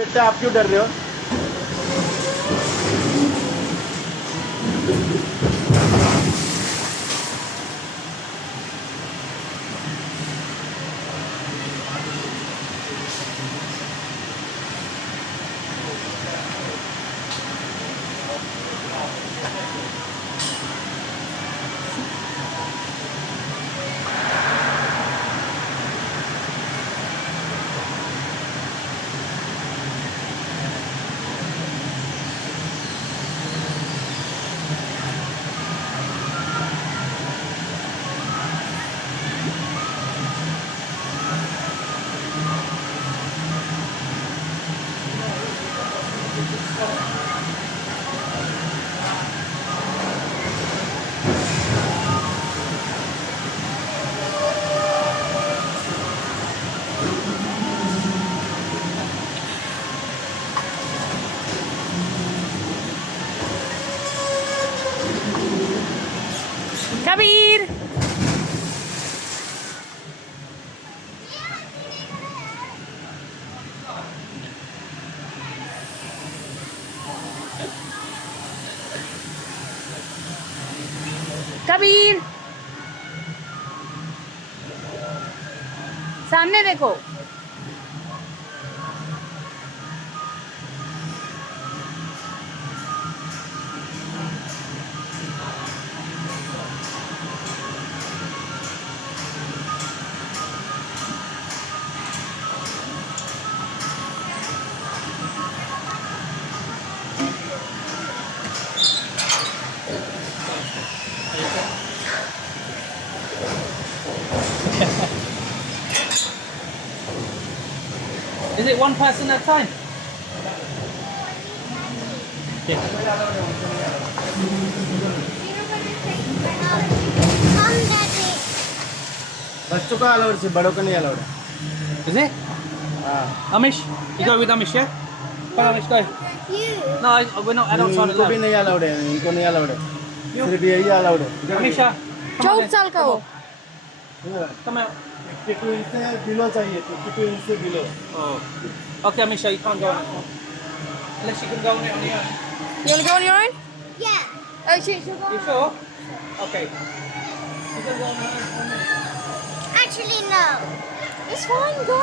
बेटा आप क्यों डर रहे हो? कबीर कबीर सामने देखो। Is it one person at a time? Come, Daddy. बच्चों का अलाउड है, बड़ों का नहीं अलाउड है। Is it? हाँ Amish? You go with Amish, yeah? Come on, Amish, go. You. No, we're not adults on it इनको भी now. नहीं अलाउड है, इनको नहीं अलाउड है, सिर्फ यही अलाउड है। Amisha, come on 14 then. साल का हो। Come out. 52 इंच से बिलो चाहिए, 52 इंच से below. Oh. Okay, Amisha, you can't go on it. Unless you can go on it on your own. You wanna go on your own? Yeah. Oh, she'll go. You sure? Okay. You can go on your own. Actually, no. It's fine, go.